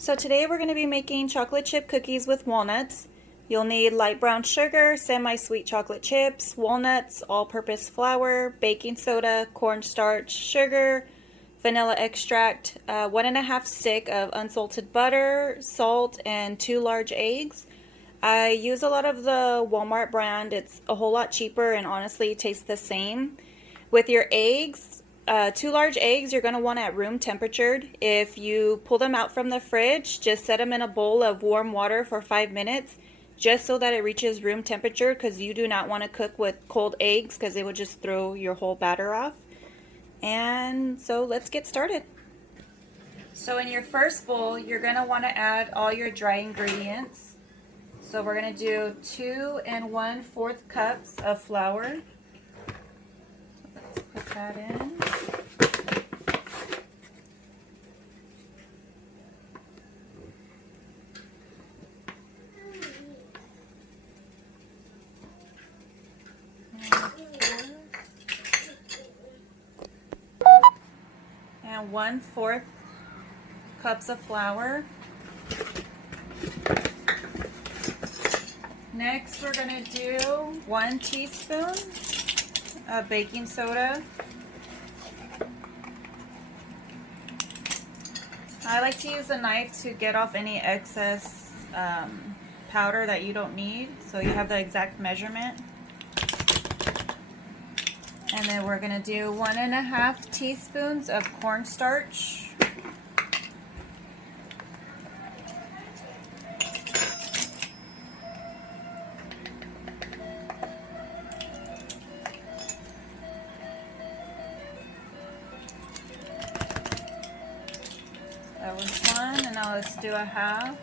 So today we're going to be making chocolate chip cookies with walnuts. You'll need light brown sugar, semi-sweet chocolate chips, walnuts, all-purpose flour, baking soda, cornstarch, sugar, vanilla extract, 1.5 stick of unsalted butter, salt, and 2 large eggs. I use a lot of the Walmart brand. It's a whole lot cheaper and honestly tastes the same. With your eggs, 2 large eggs you're going to want at room temperature. If you pull them out from the fridge, just set them in a bowl of warm water for 5 minutes just so that it reaches room temperature, because you do not want to cook with cold eggs because it would just throw your whole batter off. And so let's get started. So in your first bowl, you're going to want to add all your dry ingredients. So we're going to do 2 1/4 cups of flour. Let's put that in. And 1/4 cups of flour. Next, we're going to do 1 teaspoon of baking soda. I like to use a knife to get off any excess powder that you don't need, so you have the exact measurement. And then we're going to do 1.5 teaspoons of cornstarch. That was 1, and now let's do 1/2.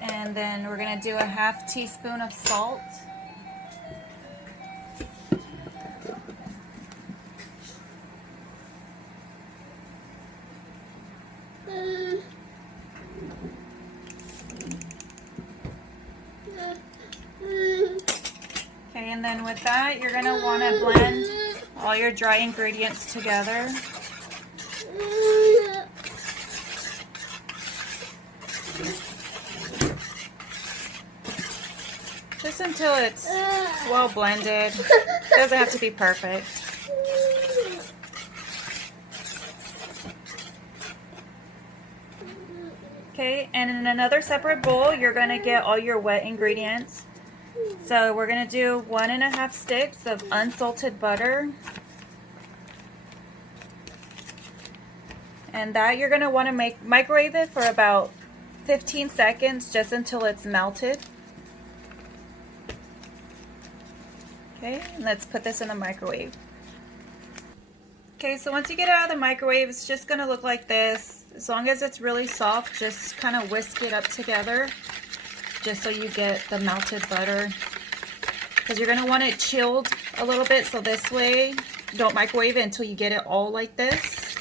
And then we're going to do 1/2 teaspoon of salt. Okay, and then with that, you're going to want to blend all your dry ingredients together. Just until it's well blended. It doesn't have to be perfect. Okay, and in another separate bowl, you're going to get all your wet ingredients. So we're going to do 1.5 sticks of unsalted butter. And that you're going to want to microwave it for about 15 seconds, just until it's melted. Okay, and let's put this in the microwave. Okay, so once you get it out of the microwave, it's just going to look like this. As long as it's really soft, just kind of whisk it up together, just so you get the melted butter. Because you're going to want it chilled a little bit, so this way, don't microwave it until you get it all like this.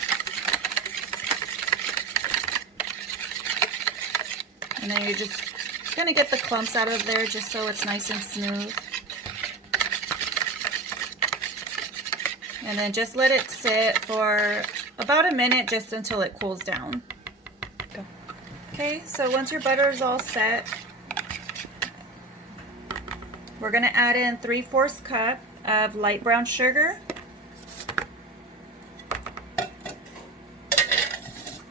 And then you're just going to get the clumps out of there just so it's nice and smooth. And then just let it sit for about a minute, just until it cools down. Go. Okay, so once your butter is all set, we're going to add in 3/4 cup of light brown sugar.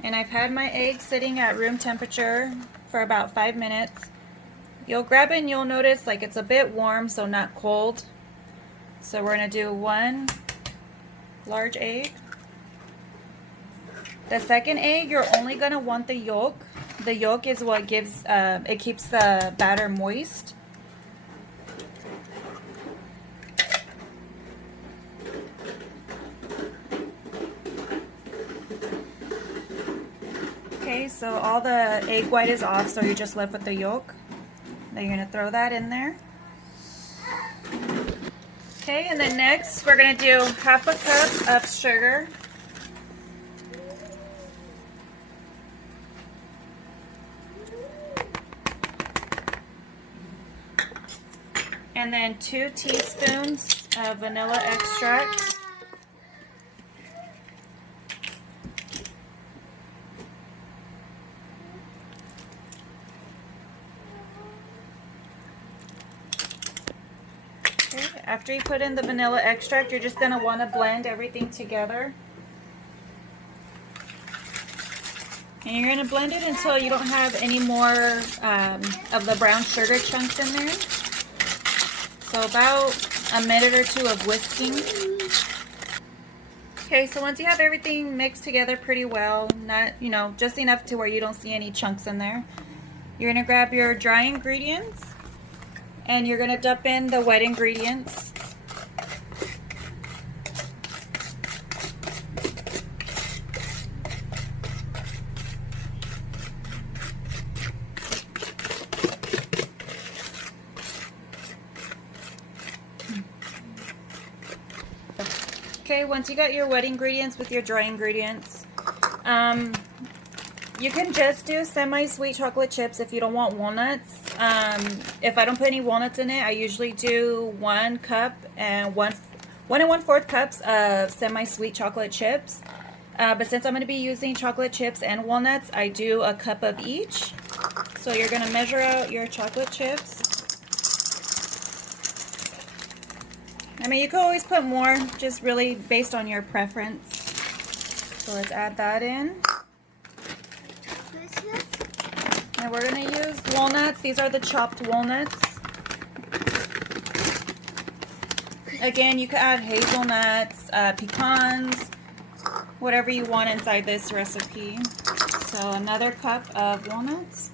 And I've had my eggs sitting at room temperature for about 5 minutes. You'll grab it and you'll notice like it's a bit warm, so not cold. So we're going to do 1 large egg. The second egg, you're only going to want the yolk. The yolk is what gives, it keeps the batter moist. Okay, so all the egg white is off, so you're just left with the yolk. Then you're going to throw that in there. Okay, and then next we're going to do 1/2 cup of sugar. And then 2 teaspoons of vanilla extract. Okay, after you put in the vanilla extract, you're just going to want to blend everything together. And you're going to blend it until you don't have any more of the brown sugar chunks in there. So about a minute or two of whisking. Okay, so once you have everything mixed together pretty well, not, just enough to where you don't see any chunks in there, you're going to grab your dry ingredients and you're going to dump in the wet ingredients. Okay, once you got your wet ingredients with your dry ingredients, you can just do semi-sweet chocolate chips if you don't want walnuts. If I don't put any walnuts in it, I usually do 1 cup and 1 1/4 cups of semi-sweet chocolate chips. But since I'm going to be using chocolate chips and walnuts, I do a cup of each. So you're going to measure out your chocolate chips. I mean, you could always put more, just really based on your preference. So let's add that in. And we're going to use walnuts. These are the chopped walnuts. Again, you could add hazelnuts, pecans, whatever you want inside this recipe. So another cup of walnuts.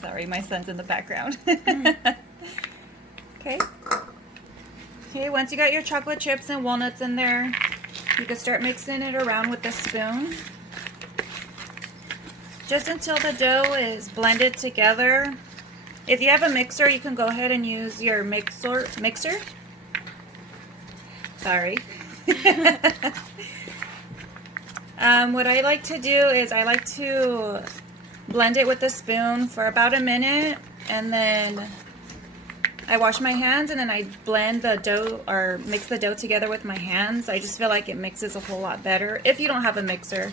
Sorry, my son's in the background. Okay. Okay, once you got your chocolate chips and walnuts in there, you can start mixing it around with the spoon. Just until the dough is blended together. If you have a mixer, you can go ahead and use your mixer. Sorry. What I like to do is I like to blend it with the spoon for about a minute, and then I wash my hands, and then I blend the dough or mix the dough together with my hands. I just feel like it mixes a whole lot better if you don't have a mixer.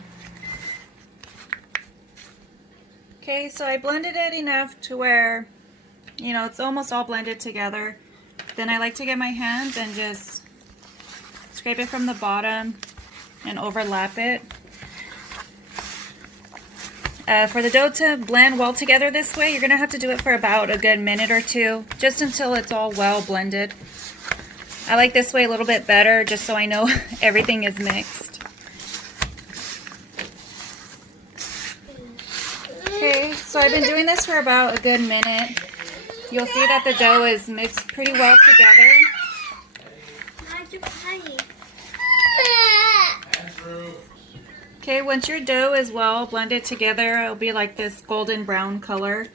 Okay, so I blended it enough to where, it's almost all blended together. Then I like to get my hands and just scrape it from the bottom and overlap it. For the dough to blend well together this way, you're going to have to do it for about a good minute or two, just until it's all well blended. I like this way a little bit better, just so I know everything is mixed. Okay, so I've been doing this for about a good minute. You'll see that the dough is mixed pretty well together. Okay, once your dough is well blended together, it'll be like this golden brown color.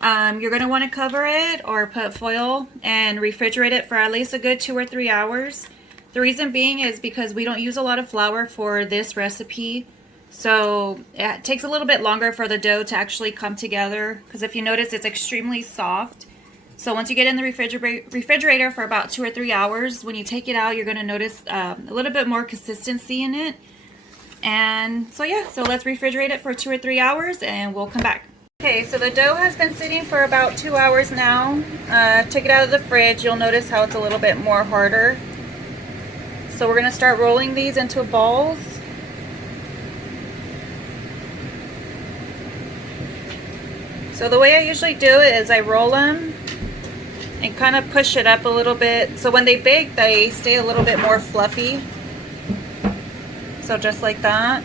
You're going to want to cover it or put foil and refrigerate it for at least a good 2 or 3 hours. The reason being is because we don't use a lot of flour for this recipe. So it takes a little bit longer for the dough to actually come together, because if you notice, it's extremely soft. So once you get in the refrigerator for about 2 or 3 hours, when you take it out, you're going to notice a little bit more consistency in it. And so yeah, so let's refrigerate it for 2 or 3 hours and we'll come back. Okay, so the dough has been sitting for about 2 hours now. Took it out of the fridge. You'll notice how it's a little bit more harder. So we're going to start rolling these into balls. So the way I usually do it is I roll them and kind of push it up a little bit. So when they bake, they stay a little bit more fluffy. So just like that.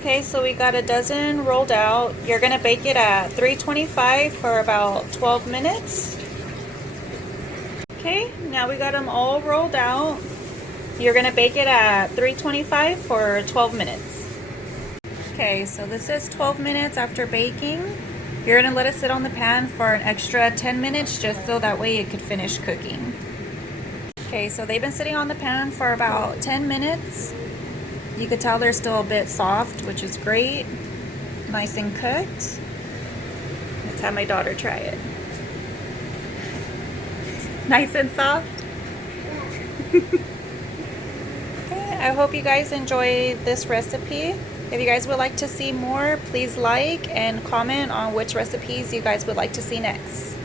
Okay, so we got a dozen rolled out. You're going to bake it at 325 for about 12 minutes. Okay, now we got them all rolled out. You're going to bake it at 325 for 12 minutes. Okay, so this is 12 minutes after baking. You're going to let it sit on the pan for an extra 10 minutes just so that way it could finish cooking. Okay, so they've been sitting on the pan for about 10 minutes. You could tell they're still a bit soft, which is great. Nice and cooked. Let's have my daughter try it. Nice and soft? Okay, I hope you guys enjoyed this recipe. If you guys would like to see more, please like and comment on which recipes you guys would like to see next.